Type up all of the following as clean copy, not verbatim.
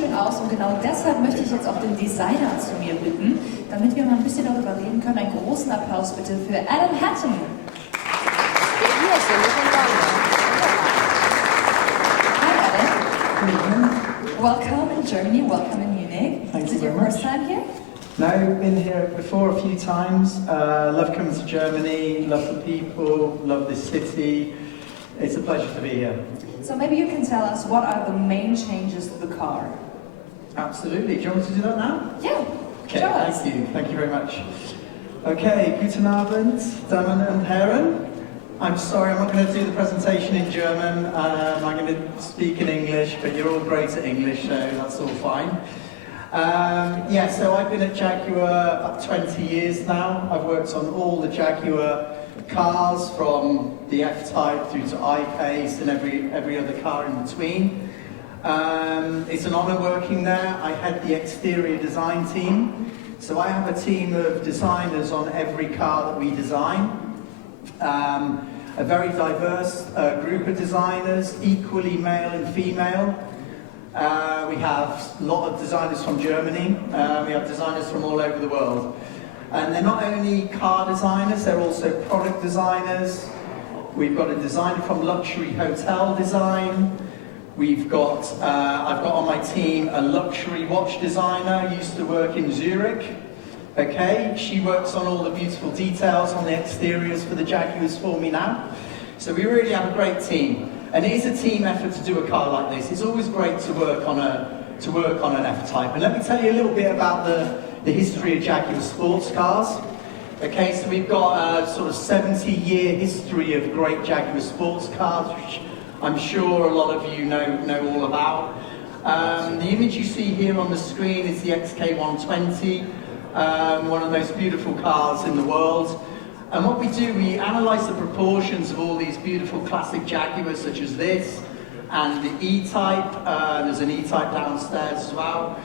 wunderschön aus und genau deshalb möchte ich jetzt auch den Designer zu mir bitten, damit wir mal ein bisschen darüber reden können. Einen großen Applaus bitte für Hatton. Hi Adam. Welcome in Germany, welcome in Munich. Thank Is you it your very first much. time here? No, been here before a few times. Love coming to Germany, love the people, love this city. It's a pleasure to be here. So maybe you can tell us what are the main changes to the car? Absolutely. Do you want me to do that now? Yeah, Okay, show us. thank you. Thank you very much. Okay, guten Abend, Damen und Herren. I'm sorry, I'm not going to do the presentation in German. I'm going to speak in English, but you're all great at English, so that's all fine. So I've been at Jaguar about 20 years now. I've worked on all the Jaguar cars, from the F-Type through to I-Pace and every other car in between. It's an honour working there. I head the exterior design team. So I have a team of designers on every car that we design. A very diverse group of designers, equally male and female. We have a lot of designers from Germany. We have designers from all over the world. And they're not only car designers, they're also product designers. We've got a designer from luxury hotel design. I've got on my team a luxury watch designer, used to work in Zurich. Okay, she works on all the beautiful details on the exteriors for the Jaguars for me now. So we really have a great team. And it is a team effort to do a car like this. It's always great to work on an F-Type. And let me tell you a little bit about the history of Jaguar sports cars. Okay, so we've got a sort of 70-year history of great Jaguar sports cars, which I'm sure a lot of you know all about. The image you see here on the screen is the XK120, one of the most beautiful cars in the world. And what we do, we analyse the proportions of all these beautiful classic Jaguars, such as this, and the E-Type. There's an E-Type downstairs as well,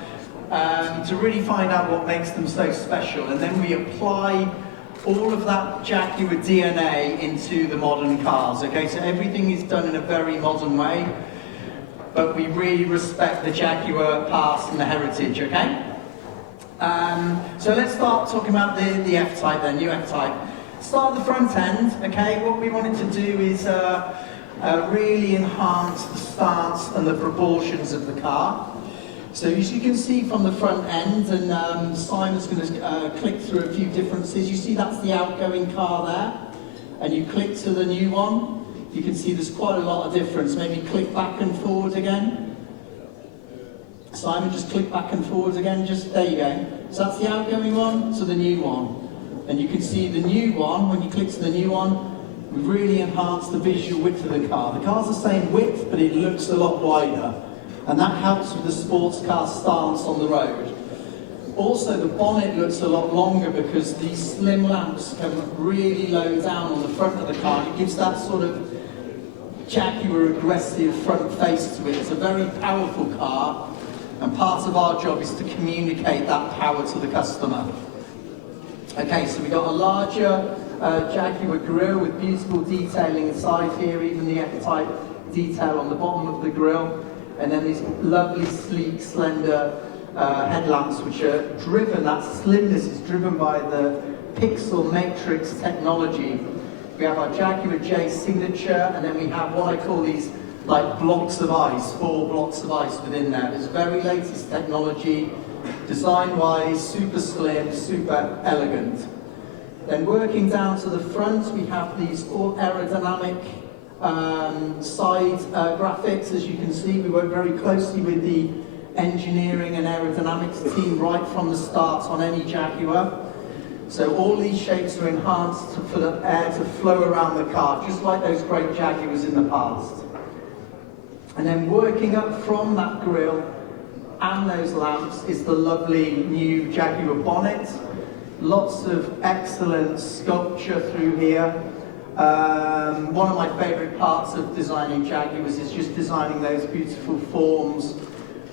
to really find out what makes them so special. And then we apply all of that Jaguar DNA into the modern cars. Okay, so everything is done in a very modern way, but we really respect the Jaguar past and the heritage. Okay. So let's start talking about the F-Type then, new F-Type. Start at the front end, okay? What we wanted to do is really enhance the stance and the proportions of the car. So as you can see from the front end, and Simon's going to click through a few differences. You see that's the outgoing car there, and you click to the new one. You can see there's quite a lot of difference. Maybe click back and forward again. Simon, just click back and forward again. Just there you go. So that's the outgoing one to the new one. And you can see the new one, when you click to the new one, we really enhance the visual width of the car. The car's the same width, but it looks a lot wider. And that helps with the sports car stance on the road. Also, the bonnet looks a lot longer because these slim lamps come really low down on the front of the car. It gives that sort of Jaguar aggressive front face to it. It's a very powerful car, and part of our job is to communicate that power to the customer. Okay, so we've got a larger Jaguar grille with beautiful detailing inside here, even the F-Type detail on the bottom of the grille. And then these lovely, sleek, slender headlamps, which are driven, that slimness is driven by the pixel matrix technology. We have our Jaguar J signature, and then we have what I call these like blocks of ice, 4 blocks of ice within there. There's very latest technology, design-wise, super slim, super elegant. Then working down to the front, we have these all aerodynamic side graphics. As you can see, we work very closely with the engineering and aerodynamics team right from the start on any Jaguar. So all these shapes are enhanced for the air to flow around the car, just like those great Jaguars in the past. And then working up from that grille and those lamps is the lovely new Jaguar bonnet. Lots of excellent sculpture through here. One of my favourite parts of designing Jaguars is just designing those beautiful forms.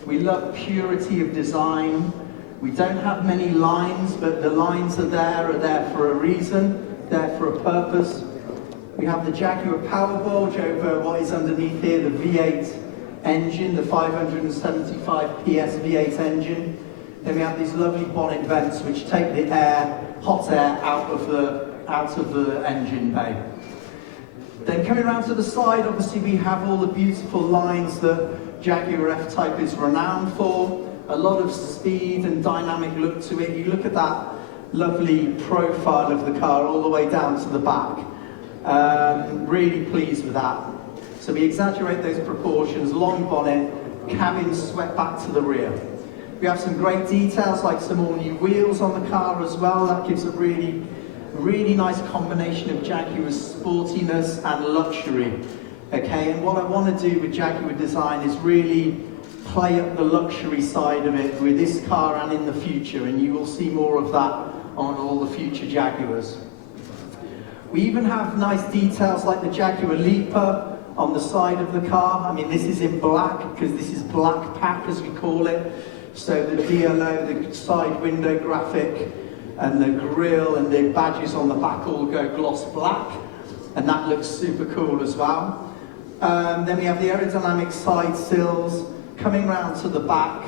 We love purity of design. We don't have many lines, but the lines are there for a reason, there for a purpose. We have the Jaguar power bulge over what is underneath here, the V8 engine, the 575 PS V8 engine. Then we have these lovely bonnet vents which take the air, hot air, out of the engine bay. Then coming around to the side, obviously we have all the beautiful lines that Jaguar F-Type is renowned for. A lot of speed and dynamic look to it. You look at that lovely profile of the car all the way down to the back. Really pleased with that. So we exaggerate those proportions, long bonnet, cabin swept back to the rear. We have some great details like some all new wheels on the car as well. That gives a really nice combination of Jaguar's sportiness and luxury. Okay, and what I want to do with Jaguar design is really play up the luxury side of it with this car and in the future, and you will see more of that on all the future Jaguars. We even have nice details like the Jaguar Leaper on the side of the car. I mean, this is in black because this is black pack as we call it. So the DLO, the side window graphic, and the grille and the badges on the back all go gloss black, and that looks super cool as well. Then we have the aerodynamic side sills. Coming round to the back,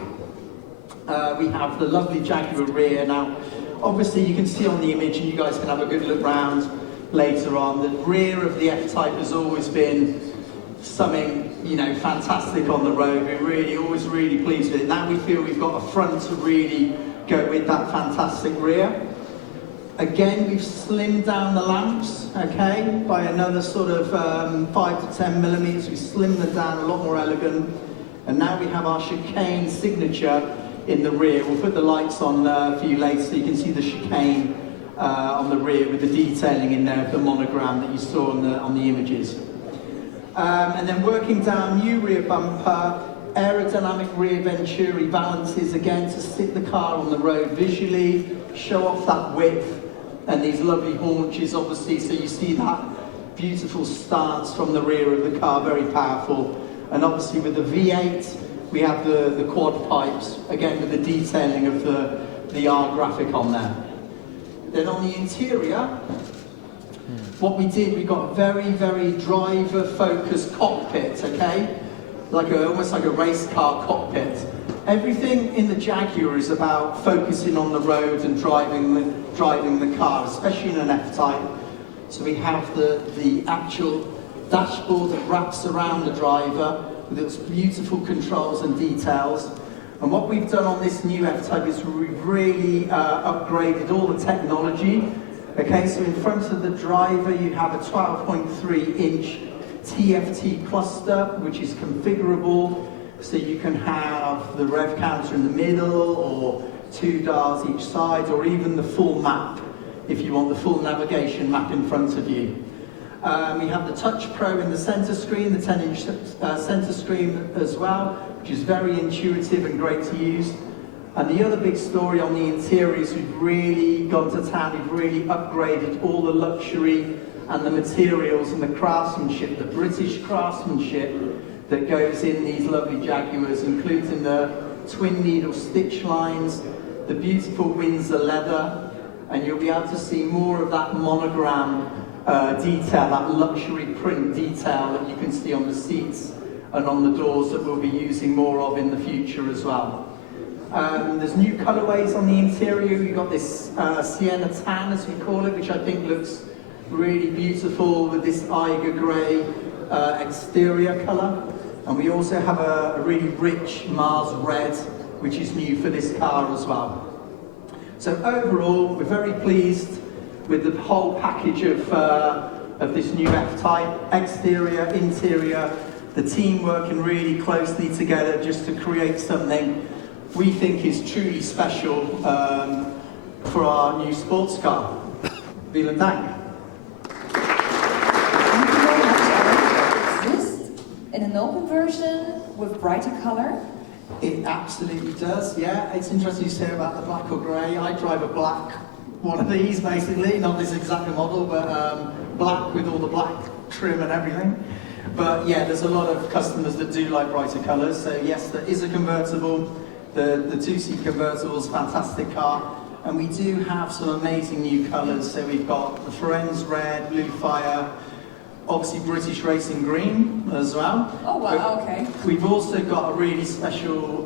we have the lovely Jaguar rear. Now, obviously you can see on the image, and you guys can have a good look round later on, the rear of the F-Type has always been something, you know, fantastic on the road. We're always really pleased with it. Now we feel we've got a front to really go with that fantastic rear. Again, we've slimmed down the lamps, okay, by another sort of 5 to 10 millimeters. We slimmed them down, a lot more elegant. And now we have our chicane signature in the rear. We'll put the lights on for you later so you can see the chicane on the rear with the detailing in there of the monogram that you saw on the images. And then working down, new rear bumper, aerodynamic rear venturi balances again to sit the car on the road visually, show off that width, and these lovely haunches obviously, so you see that beautiful stance from the rear of the car, very powerful. And obviously with the V8, we have the quad pipes, again with the detailing of the R graphic on there. Then on the interior, what we did, we got very, very driver-focused cockpit, okay? Almost like a race car cockpit. Everything in the Jaguar is about focusing on the road and driving the car, especially in an F-Type. So we have the actual dashboard that wraps around the driver with its beautiful controls and details. And what we've done on this new F-Type is we've really upgraded all the technology. Okay, so in front of the driver you have a 12.3-inch TFT cluster, which is configurable, so you can have the rev counter in the middle, or 2 dials each side, or even the full map, if you want the full navigation map in front of you. We have the Touch Pro in the center screen, the 10-inch center screen as well, which is very intuitive and great to use. And the other big story on the interior is we've really gone to town, we've really upgraded all the luxury and the materials and the craftsmanship, the British craftsmanship that goes in these lovely Jaguars, including the twin needle stitch lines, the beautiful Windsor leather, and you'll be able to see more of that monogram detail, that luxury print detail that you can see on the seats and on the doors that we'll be using more of in the future as well. There's new colorways on the interior. You've got this sienna tan, as we call it, which I think looks really beautiful with this Eiger grey exterior color. And we also have a really rich Mars red, which is new for this car as well. So overall, we're very pleased with the whole package of this new F-Type, exterior, interior, the team working really closely together just to create something we think is truly special for our new sports car. Vielen Dank. Thank you very much, Eric. Exists in an open version with brighter color? It absolutely does, yeah. It's interesting you say about the black or grey. I drive a black one of these basically, not this exact model, but black with all the black trim and everything. But yeah, there's a lot of customers that do like brighter colours, so yes, there is a convertible. The two-seat convertible is a fantastic car, and we do have some amazing new colours. So we've got the Firenze Red, Blue Fire, obviously British racing green as well. Oh wow, okay. We've also got a really special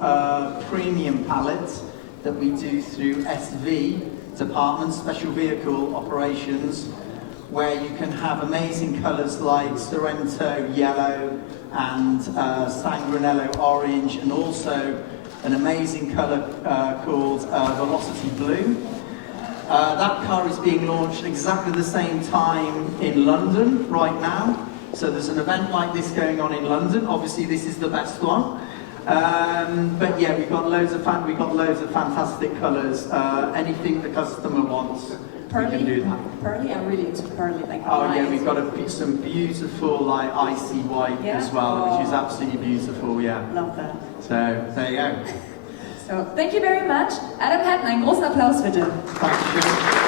premium palette that we do through SV department, special vehicle operations, where you can have amazing colours like Sorrento yellow and Sangrinello orange, and also an amazing colour called Velocity blue. That car is being launched exactly the same time in London right now. So there's an event like this going on in London. Obviously, this is the best one. But yeah, we've got loads of fantastic colours. Anything the customer wants, we can do that. Pearly, I'm really into pearly. Like yeah, we've got some beautiful like icy white as well, which is absolutely beautiful. Yeah. Love that. So there you go. So thank you very much, Adam Hatton. Einen großen Applaus bitte. Thank you.